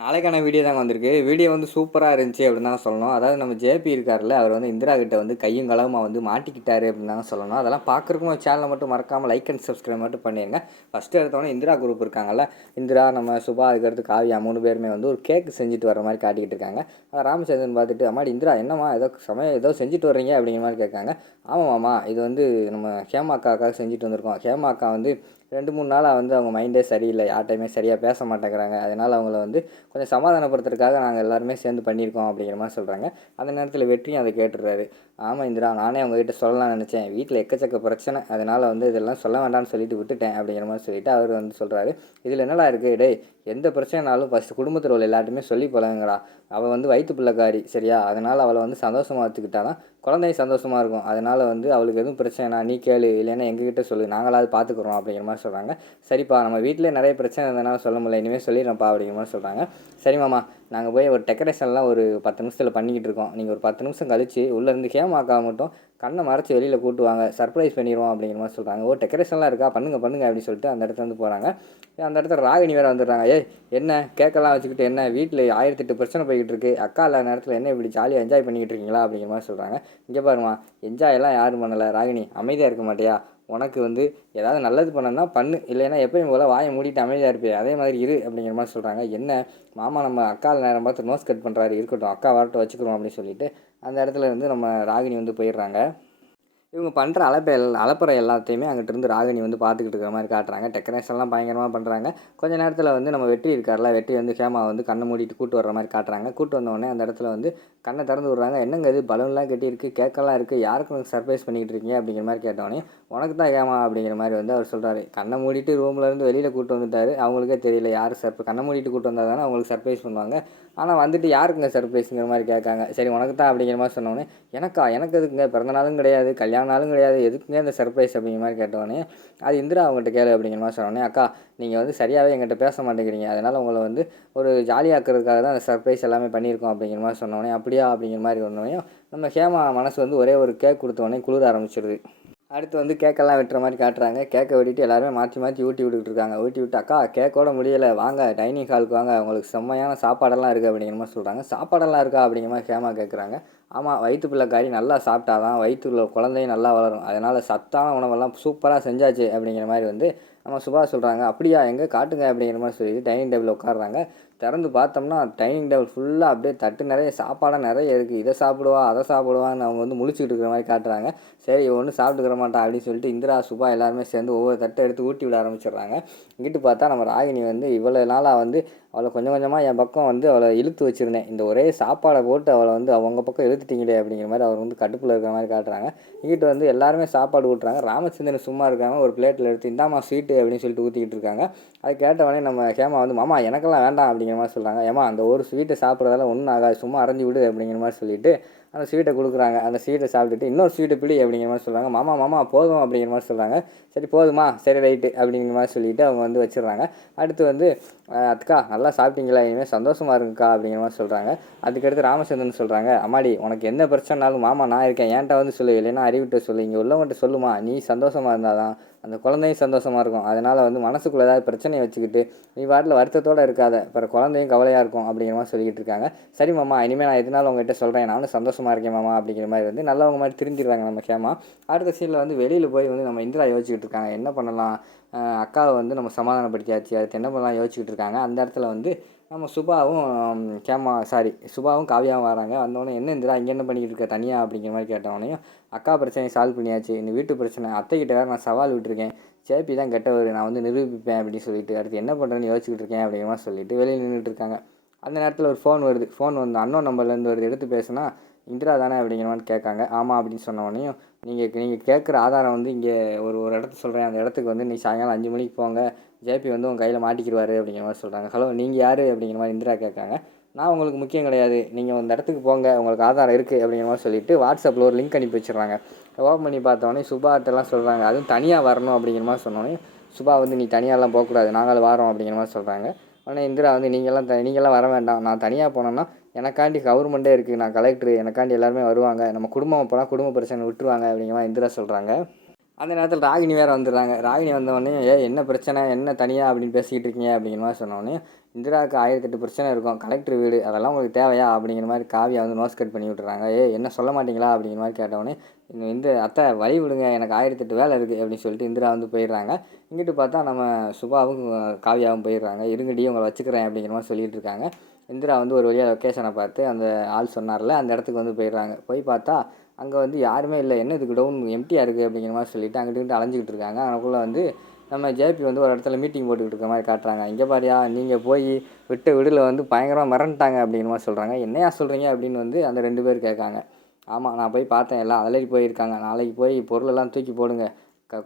நாளைக்கான வீடியோ தாங்க வந்திருக்கு. வீடியோ வந்து சூப்பராக இருந்துச்சு அப்படின்னு தான் சொல்லணும். அதாவது நம்ம ஜேபி இருக்கார்ல அவர் வந்து இந்திரா கிட்ட வந்து கையும் களவுமா வந்து மாட்டிக்கிட்டாரு அப்படின்னு தான் சொல்லணும். அதெல்லாம் பார்க்குறக்கும் சேனலை மட்டும் மறக்காமல் லைக் அண்ட் சப்ஸ்கிரைப் மட்டும் பண்ணிடுங்க ஃபஸ்ட்டு எடுத்தோடனே இந்திரா குரூப் இருக்காங்கல்ல இந்திரா நம்ம சுபா இருக்கிறது காவியா மூணு பேருமே வந்து ஒரு கேக் செஞ்சுட்டு வர மாதிரி காட்டிக்கிட்டு இருக்காங்க. அதை ராமச்சந்திரன் பார்த்துட்டு அம்மாடி இந்திரா என்னம்மா ஏதோ சமயம் ஏதோ செஞ்சுட்டு வர்றீங்க? அப்படிங்கிற மாதிரி கேட்காங்க. ஆமாம் மாமா இது வந்து நம்ம ஹேமா அக்காக்காக செஞ்சுட்டு வந்திருக்கோம். ஹேமா அக்கா வந்து ரெண்டு மூணு நாளாக வந்து அவங்க மைண்டே சரியில்லை. யார்ட்டையுமே சரியாக பேச மாட்டேங்கிறாங்க. அதனால் அவங்கள வந்து கொஞ்சம் சமாதானப்படுத்துறதுக்காக நாங்கள் எல்லாருமே சேர்ந்து பண்ணியிருக்கோம் அப்படிங்கிற மாதிரி சொல்கிறாங்க அந்த நேரத்தில் வெற்றியும் அதை கேட்டுடுறாரு. ஆமாம் இந்திரா நானே அவங்ககிட்ட சொல்லலாம்னு நினச்சேன். வீட்டில் எக்கச்சக்க பிரச்சனை. அதனால் வந்து இதெல்லாம் சொல்ல வேண்டாம்னு சொல்லிட்டு விட்டுட்டேன் அப்படிங்கிற மாதிரி சொல்லிட்டு அவர் வந்து சொல்கிறாரு இதில் என்னடா இருக்குது டேய் எந்த பிரச்சனைனாலும் ஃபஸ்ட்டு குடும்பத்தில் உள்ள எல்லாருமே சொல்லி பழகுங்கடா. அவள் வந்து வயிற்று பிள்ளைக்காரி சரியா? அதனால் அவளை வந்து சந்தோஷமாக வச்சுக்கிட்டாதான் குழந்தையும் சந்தோஷமாக இருக்கும். அதனால் வந்து அவளுக்கு எதுவும் பிரச்சனைனா நீ கேளு இல்லைன்னா எங்ககிட்ட சொல்லு நாங்களாவது பார்த்துக்குறோம் அப்படிங்கிற மாதிரி சொல்கிறாங்க சரிப்பா நம்ம வீட்டிலே நிறைய பிரச்சனை இருந்ததுனால சொல்ல முடியல இனிமேல் சொல்லிடுறேன்ப்பா அப்படிங்கிற மாதிரி சொல்கிறாங்க சரி மாமா நாங்கள் போய் ஒரு டெக்கரேஷன்லாம் ஒரு பத்து நிமிஷத்தில் பண்ணிக்கிட்டு இருக்கோம். நீங்கள் ஒரு பத்து நிமிஷம் கழிச்சு உள்ளேருந்து ஹேமாக்கா மட்டும் கண்ணை மறைச்சி வெளியில் கூட்டுவாங்க. சர்ப்ரைஸ் பண்ணிடுவோம் அப்படிங்கிற மாதிரி சொல்கிறாங்க ஓ டெக்கரேஷன்லாம் இருக்கா? பண்ணுங்க பண்ணுங்க அப்படின்னு சொல்லிட்டு அந்த இடத்துல வந்து போகிறாங்க அந்த இடத்துல ராகினி வேறு வந்துடுறாங்க. ஏய் என்ன? கேக்கெல்லாம் வச்சுக்கிட்டு என்ன? வீட்டில் ஆயிரத்தி எட்டு பிரச்சனை போய்கிட்டு இருக்கு. அக்கா இல்லாத நேரத்தில் என்ன இப்படி ஜாலியாக என்ஜாய் பண்ணிக்கிட்டு இருக்கீங்களா? அப்படிங்கிற மாதிரி சொல்கிறாங்க இங்கே பாருமா என்ஜாயெல்லாம் யாரும் பண்ணலை. ராகினி அமைதியாக இருக்க மாட்டியா? உனக்கு வந்து ஏதாவது நல்லது பண்ணனா பண்ணு. இல்லைன்னா எப்பயும் போல் வாயை மூடிட்டு அமைதியாக இருப்பேன் அதே மாதிரி இரு அப்படிங்கிற மாதிரி சொல்கிறாங்க என்ன? மாமா நம்ம அக்கா நேரம் பார்த்து நோஸ் கட் பண்ணுறாரு இருக்கட்டும். அக்கா வரட்டும். வச்சுக்கிறோம் அப்படின்னு சொல்லிட்டு அந்த இடத்துல இருந்து நம்ம ராகினி வந்து போயிடுறாங்க. இவங்க பண்ணுற அலப்பை எல் அலப்பறை எல்லாத்தையுமே அங்கிட்டிருந்து ராகினி வந்து பார்த்துக்கிட்டு இருக்கிற மாதிரி காட்டுறாங்க. டெக்கரேஷன்லாம் பயங்கரமாக பண்ணுறாங்க கொஞ்ச நேரத்தில் வந்து நம்ம வெற்றி இருக்கார்ல வெற்றி வந்து ஹேமா வந்து கண்ணை மூடிட்டு கூட்டு வர்ற மாதிரி காட்டுறாங்க. கூட்டு வந்தோடனே அந்த இடத்துல வந்து கண்ணை திறந்து விட்றாங்க. என்னங்க இது? பலூன்லாம் கட்டியிருக்கு கேக்கெல்லாம் இருக்குது யாருக்கு சர்ப்ரைஸ் பண்ணிக்கிட்டு இருக்கீங்க? அப்படிங்கிற மாதிரி கேட்டோடனே உனக்கு தான் ஹேமா அப்படிங்கிற மாதிரி வந்து அவர் சொல்கிறாரு கண்ணை மூடிட்டு ரூமில் இருந்து வெளியில் கூட்டு வந்துட்டார். அவங்களுக்கே தெரியல யார் சர்ப்ரை கண்ணை மூடிட்டு கூட்டு வந்தால் தானே அவங்களுக்கு சர்ப்ரைஸ் பண்ணுவாங்க. ஆனால் வந்துட்டு யாருக்குங்க சர்ப்ரைஸுங்கிற மாதிரி கேட்காங்க. சரி உனக்கு தான் அப்படிங்கிற மாதிரி சொன்னோடனே எனக்கா? எனக்கு இதுக்குங்க பிறந்த நாளும் கிடையாது. கல்யாணம் நாளும் கிடையாது. எதுக்குங்க இந்த சர்ப்ரைஸ் அப்படிங்கிற மாதிரி கேட்டோடனே அது இந்திரா அவங்ககிட்ட கேளு அப்படிங்கிற மாதிரி சொன்னோடனே அக்கா நீங்கள் வந்து சரியாகவே எங்கிட்ட பேச மாட்டேங்கிறீங்க. அதனால் உங்களை வந்து ஒரு ஜாலியாக்குறதுக்காக தான் அந்த சர்ப்ரைஸ் எல்லாமே பண்ணியிருக்கோம் அப்படிங்கிற மாதிரி சொன்னோடனே அப்படியா? அப்படிங்கிற மாதிரி ஒன்றோடனே நம்ம ஹேமா மனசு வந்து ஒரே ஒரு கேக் கொடுத்தோடனே குளிர ஆரம்பிச்சிடுது அடுத்து வந்து கேக்கெல்லாம் வெட்டுற மாதிரி காட்டுறாங்க. கேக்கை வெட்டிட்டு எல்லாருமே மாற்றி மாற்றி ஊட்டி விட்டுக்கிட்டு இருக்காங்க. ஊட்டி விட்டு அக்கா கேக்கோட முடியலை. வாங்க டைனிங் ஹாலுக்கு வாங்க. உங்களுக்கு செம்மையான சாப்பாடெல்லாம் இருக்குது அப்படிங்கிற மாதிரி சொல்கிறாங்க சாப்பாடெல்லாம் இருக்கா? அப்படிங்கிற மாதிரி ஹேமா கேட்குறாங்க ஆமாம் வயிற்று பிள்ளைக்காரி நல்லா சாப்பிட்டா தான் வயிற்றுள்ள குழந்தையும் நல்லா வளரும். அதனால் சத்தான உணவெல்லாம் சூப்பராக செஞ்சாச்சு அப்படிங்கிற மாதிரி வந்து நம்ம சுபா சொல்கிறாங்க அப்படியா எங்கே காட்டுங்க அப்படிங்கிற மாதிரி சொல்லிட்டு டைனிங் டேபிள் உட்காடுறாங்க திறந்து பார்த்தோம்னா டைனிங் டேபிள் ஃபுல்லாக அப்படியே தட்டு நிறைய சாப்பாடாக நிறைய இருக்குது இதை சாப்பிடுவா அதை சாப்பிடுவான்னு அவங்க வந்து முழிச்சுக்கிட்டு இருக்கிற மாதிரி காட்டுறாங்க. சரி ஒன்றும் சாப்பிட்டுக்கிற மாட்டான் அப்படின்னு சொல்லிட்டு இந்திரா சுபா எல்லாருமே சேர்ந்து ஒவ்வொரு தட்டை எடுத்து ஊட்டி விட ஆரம்பிச்சிடுறாங்க. இங்கிட்டு பார்த்தா நம்ம ராகினி வந்து இவ்வளோ நாளாக வந்து அவளை கொஞ்சம் கொஞ்சமாக என் பக்கம் வந்து அவளை இழுத்து வச்சுருந்தேன். இந்த ஒரே சாப்பாடை போட்டு அவளை வந்து அவங்க பக்கம் இழுத்துட்டீங்களே அப்படிங்கிற மாதிரி அவர் வந்து கடுப்பில் இருக்கிற மாதிரி காட்டுறாங்க. இங்கிட்டு வந்து எல்லாருமே சாப்பாடு ஊட்டுறாங்க. ராமச்சந்திரன் சும்மா இருக்காங்க ஒரு பிளேட்டில் எடுத்து இந்தாமா ஸ்வீட்டு அப்படின்னு சொல்லிட்டு ஊற்றிக்கிட்டு இருக்காங்க. அது கேட்டவொடனே நம்ம ஹேமா வந்து மாமா எனக்கெல்லாம் வேண்டாம் அப்படிங்கிற மாதிரி சொல்கிறாங்க ஏமா அந்த ஒரு ஸ்வீட்டை சாப்பிட்றதால ஒன்றும் ஆகாது. சும்மா அரைஞ்சி விடு அப்படிங்கிற மாதிரி சொல்லிட்டு அந்த ஸ்வீட்டை கொடுக்குறாங்க. அந்த ஸ்வீட்டை சாப்பிட்டுட்டு இன்னொரு ஸ்வீட்டு பிடி அப்படிங்கிற மாதிரி சொல்கிறாங்க மாமா மாமா போதும் அப்படிங்கிற மாதிரி சொல்கிறாங்க சரி போதுமா சரி ரைட்டு அப்படிங்கிற மாதிரி சொல்லிவிட்டு அவங்க வந்து வச்சிடுறாங்க. அடுத்து வந்து அக்கா நல்லா சாப்பிட்டீங்களா இனிமேல் சந்தோஷமாக இருக்குக்கா அப்படிங்கிற மாதிரி சொல்கிறாங்க அதுக்கடுத்து ராமச்சந்திரன் சொல்கிறாங்க அம்மாடி உனக்கு என்ன பிரச்சனைனாலும் மாமா நான் இருக்கேன். ஏன்ட்ட வந்து சொல்லு இல்லைன்னா அறிவிட்ட சொல்லு. இங்கே உள்ளவங்கள்ட்ட சொல்லுமா. நீ சந்தோஷமாக இருந்தால் தான் அந்த குழந்தையும் சந்தோஷமாக இருக்கும். அதனால் வந்து மனசுக்குள்ளே ஏதாவது பிரச்சனையை வச்சுக்கிட்டு நீ வாட்டில் வருத்தத்தோடு இருக்காத அப்புறம் குழந்தையும் கவலையாக இருக்கும் அப்படிங்கிற மாதிரி சொல்லிக்கிட்டு இருக்காங்க. சரி மாமா இனிமேல் நான் எதுனாலும் உங்ககிட்ட சொல்கிறேன் நானும் சந்தோஷமாக இருக்கேன் மாமா அப்படிங்கிற மாதிரி வந்து நல்லவங்க மாதிரி திருந்திடுறாங்க நம்ம கேமா அடுத்த சீனில் வந்து வெளியில் போய் வந்து நம்ம இந்திரா யோசிச்சுக்கிட்டு இருக்காங்க. என்ன பண்ணலாம்? அக்காவை வந்து நம்ம சமாதானப்படுத்தியாச்சு. அதுக்கு என்ன பண்ணலாம் யோசிச்சுக்கிட்டு இருக்காங்க. அந்த இடத்துல வந்து நம்ம சுபாவும் கேமா சாரி சுபாவும் காவியாவும் வராங்க. வந்தோடனே என்ன இந்திரா இங்கே என்ன பண்ணிக்கிட்டு இருக்க? தனியாக அப்படிங்கிற மாதிரி கேட்டவனையும் அக்கா பிரச்சனையை சால்வ் பண்ணியாச்சு. இந்த வீட்டு பிரச்சனை. அத்தைக்கிட்ட வேறு நான் சவால் விட்டுருக்கேன். சேப்பி தான் கெட்டவர். நான் வந்து நிரூபிப்பேன் அப்படின்னு சொல்லிட்டு அடுத்து என்ன பண்ணுறேன்னு யோசிச்சுட்டு இருக்கேன் அப்படிங்கிற மாதிரி சொல்லிட்டு வெளியில் நின்றுட்டு இருக்காங்க. அந்த நேரத்தில் ஒரு ஃபோன் வருது. ஃபோன் வந்து அன்னோ நம்பர்லேருந்து வருது. எடுத்து பேசுனா இந்திரா தானே அப்படிங்கிற மாதிரி கேட்காங்க. ஆமாம் அப்படின்னு சொன்னவொடனையும் நீங்கள் நீங்கள் கேட்குற ஆதாரம் வந்து இங்கே ஒரு ஒரு இடத்த சொல்கிறேன் அந்த இடத்துக்கு வந்து நீ சாயங்காலம் அஞ்சு மணிக்கு போங்க. ஜேபி வந்து உங்கள் கையில் மாட்டிக்கிடுவார் அப்படிங்கிற மாதிரி சொல்கிறாங்க ஹலோ நீங்கள் யார் அப்படிங்கிற மாதிரி இந்திரா கேட்காங்க. நான் உங்களுக்கு முக்கியம் கிடையாது. நீங்கள் அந்த இடத்துக்கு போங்க. உங்களுக்கு ஆதாரம் இருக்குது அப்படிங்கிற மாதிரி சொல்லிவிட்டு வாட்ஸ்அப்பில் ஒரு லிங்க் அனுப்பி வச்சிடுறாங்க. ஓப்பன் பண்ணி பார்த்தோன்னே சுபாட்டெல்லாம் சொல்கிறாங்க அதுவும் தனியாக வரணும் அப்படிங்கிற மாதிரி சொன்னோன்னே சுபா வந்து நீ தனியாலாம் போகக்கூடாது. நாங்கள் வரோம் அப்படிங்கிற மாதிரி சொல்கிறாங்க ஆனால் இந்திரா வந்து நீங்கள்லாம் த நீங்கள்லாம் வர வேண்டாம். நான் தனியாக போனேன்னா எனக்காண்டி கவர்மெண்ட்டே இருக்குது நான் கலெக்டர் எனக்காண்டி எல்லாருமே வருவாங்க. நம்ம குடும்பம் போனால் குடும்ப பிரச்சனை விட்டுருவாங்க அப்படிங்கிற மாதிரி இந்திரா சொல்கிறாங்க அந்த நேரத்தில் ராகினி வேறு வந்துடுறாங்க. ராகினி வந்தவொடனே ஏ என்ன பிரச்சனை? என்ன தனியாக அப்படின்னு பேசிக்கிட்டு இருக்கீங்க? அப்படிங்கிற மாதிரி சொன்னோடனே இந்திராவுக்கு ஆயிரத்தெட்டு பிரச்சனை இருக்கும். கலெக்டர் வீடு அதெல்லாம் உங்களுக்கு தேவையா? அப்படிங்கிற மாதிரி காவியா வந்து நோஸ் கட் பண்ணி விட்டுறாங்க. ஏ என்ன சொல்ல மாட்டீங்களா? அப்படிங்கிற மாதிரி கேட்டவொடனே இந்த இந்த அத்தை வழி விடுங்க. எனக்கு ஆயிரத்தெட்டு வேலை இருக்குது அப்படின்னு சொல்லிட்டு இந்திரா வந்து போயிடுறாங்க. இங்கிட்டு பார்த்தா நம்ம சுபாவும் காவியாவும் போயிடுறாங்க. இருங்கடி உங்களை வச்சுக்கிறேன் அப்படிங்கிற மாதிரி சொல்லிகிட்டு இருக்காங்க. இந்திரா வந்து ஒரு வழியாக லொக்கேஷனை பார்த்து அந்த ஆள் சொன்னார்ல அந்த இடத்துக்கு வந்து போயிடுறாங்க. போய் பார்த்தா அங்கே வந்து யாருமே இல்லை. என்ன இதுக்கு டவுன் எம்டியாக இருக்குது அப்படிங்கிற மாதிரி சொல்லிட்டு அங்கிட்டு இங்கிட்டு அலைஞ்சிக்கிட்டு இருக்காங்க. அதுக்குள்ளே வந்து நம்ம ஜேபி வந்து ஒரு இடத்துல மீட்டிங் போட்டுக்கிட்டு இருக்க மாதிரி காட்டுறாங்க. இங்கே பாரியா நீங்கள் போய் விட்ட விடில் வந்து பயங்கரமாக மிரண்டுட்டாங்க அப்படிங்கிற மாதிரி சொல்கிறாங்க என்னையா சொல்கிறீங்க அப்படின்னு வந்து அந்த ரெண்டு பேர் கேட்காங்க. ஆமாம் நான் போய் பார்த்தேன். எல்லாம் அலறி போயிருக்காங்க. நாளைக்கு போய் பொருளெல்லாம் தூக்கி போடுங்க. க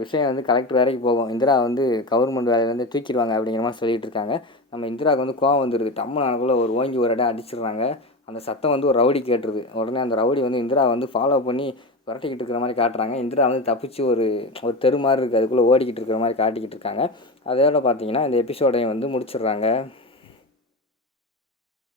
விஷயம் வந்து கலெக்டர் வேலைக்கு போகும். இந்திரா வந்து கவர்மெண்ட் வேலையிலேருந்து தூக்கிடுவாங்க. அப்படிங்கிற மாதிரி சொல்லிகிட்டு இருக்காங்க. நம்ம இந்திராவுக்கு வந்து கோவம் வந்துடுது டம்மு ஒரு ஓங்கி ஒரு இடம் அடிச்சிடுறாங்க. அந்த சத்தம் வந்து ஒரு ரவுடி கேட்டுருது. உடனே அந்த ரவுடி வந்து இந்திரா வந்து ஃபாலோ பண்ணி விரட்டிக்கிட்டு இருக்கிற மாதிரி காட்டுறாங்க. இந்திரா வந்து தப்பிச்சு ஒரு ஒரு தெரு மாதிரி இருக்குது அதுக்குள்ளே ஓடிக்கிட்டு இருக்கிற மாதிரி காட்டிக்கிட்டு இருக்காங்க. அதோட பார்த்தீங்கன்னா இந்த எபிசோடையும் வந்து முடிச்சிடுறாங்க.